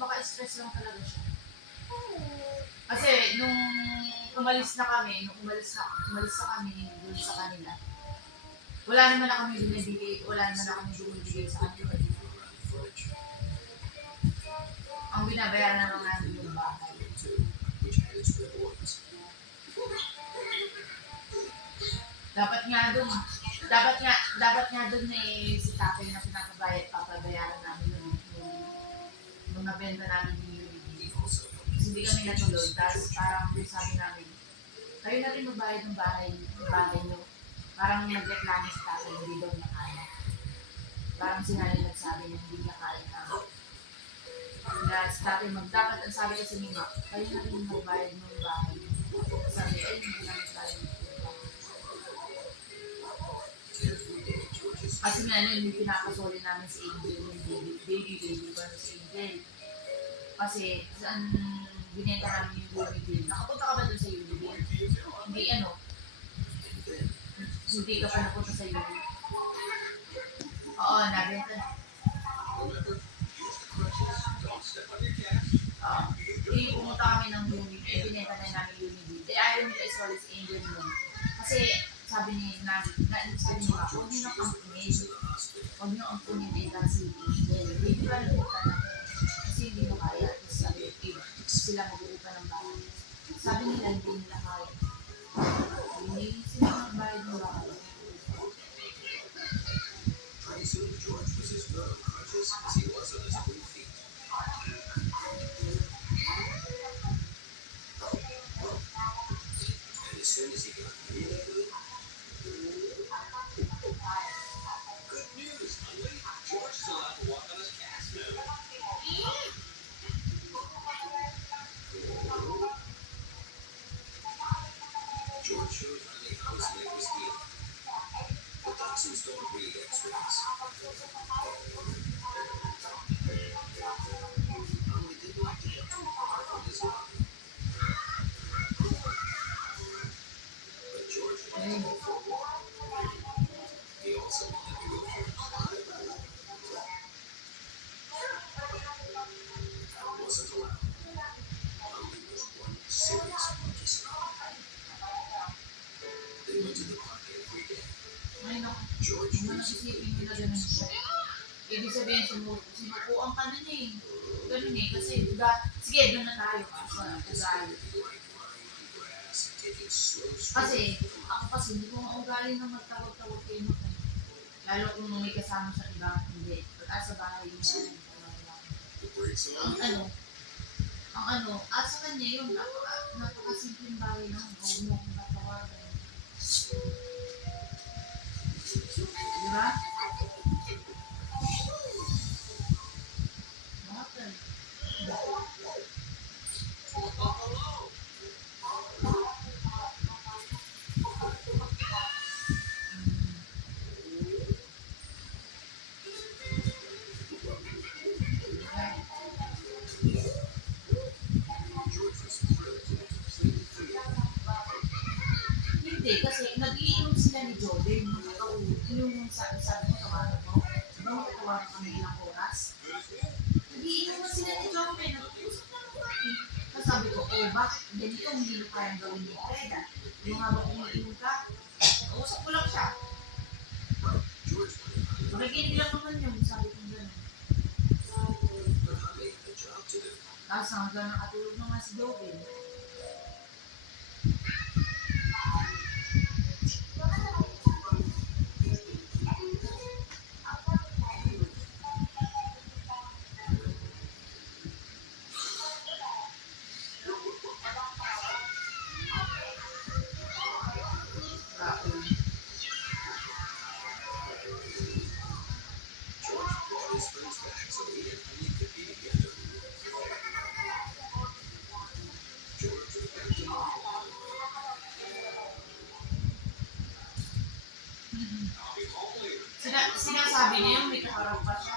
Baka stress lang talaga siya. Kasi nung umalis na kami dun sa kanila, wala naman na kami binibigay sa kanila. Ang binabayaran na lang namin yung bahay. Dapat nga dun si tatay na papabayaran namin nung nabenta namin yung unit. Kasi hindi kami natuloy. Tapos parang sabi namin, kayo na rin magbayad ng bahay nyo. Parang nagreklamo si tatay, hindi daw niya kaya. Parang si nanay nagsabi na hindi niya kaya na. Kaya si tatay dapat ang sabi kasi ni Ma, kayo na rin magbayad ng bahay. Sabi, ay hindi namin kaya. Kasi nga yung pinakasoli namin si Angel, yung baby pa si Angel. Kasi saan binenta namin yung Univille. Nakapunta ka ba doon sa Univille? Hindi ka pa napunta sa Univille. Oo, nabenta. Pumunta kami ng Univille. Binenta na namin Univille. Ayaw nila isoli si Angel mo. Kasi sabi ni Ma, huwag niyo ang punin din si Angel. Hindi ba nabenta na? Kasi hindi mo kaya. Sabi sila mag-uupa ng bahay. Sabi nila hindi nila kaya. Hindi sila magbayad ng bahay. George was his fellow conscious as he was on his own feet. And as soon as he got really good news, Huntley. George is allowed to walk on his cast now. George showed Huntley how his leg was healed. The toxins don't read x-rays. Huntley didn't like to get too far from his lung. But George wanted to go for a walk. He also wanted to go for a climb. That wasn't allowed. Huntley was one serious monkey snob. They went to the park every day. George Isipin nila ganun siya. Ibig sabihin, sinukuan ka nun eh. Ganun eh, kasi sige, doon na tayo sa ugali. Kasi, ako kasi, hindi ko maugali na magtawag-tawag kayo mo. Lalo kung may kasama sa iba, hindi. Pagka sa bahay niya, sa kanya yun, napakasimpleng bahay lang, huwag mo akong tatawagan. Diba? Bakit? Hindi, kasi nag-iinom sila ni Jordan. Yung sabi mo, tawagan mo. Diba magtawagan kami ilang oras? Nag-iinom sila ni Jordan. Nag-iusap na lang kami. Tapos sabi ko, bakit ganito hindi mo kayang gawin ni Freda? Yung habang umiinom ka, usap ko lang siya. Makikinig lang naman yun, sabi ko gano'n. Tapos hanggang nakatulog na nga si Jordan. Sinasabi niya yung may kaharap pa siya.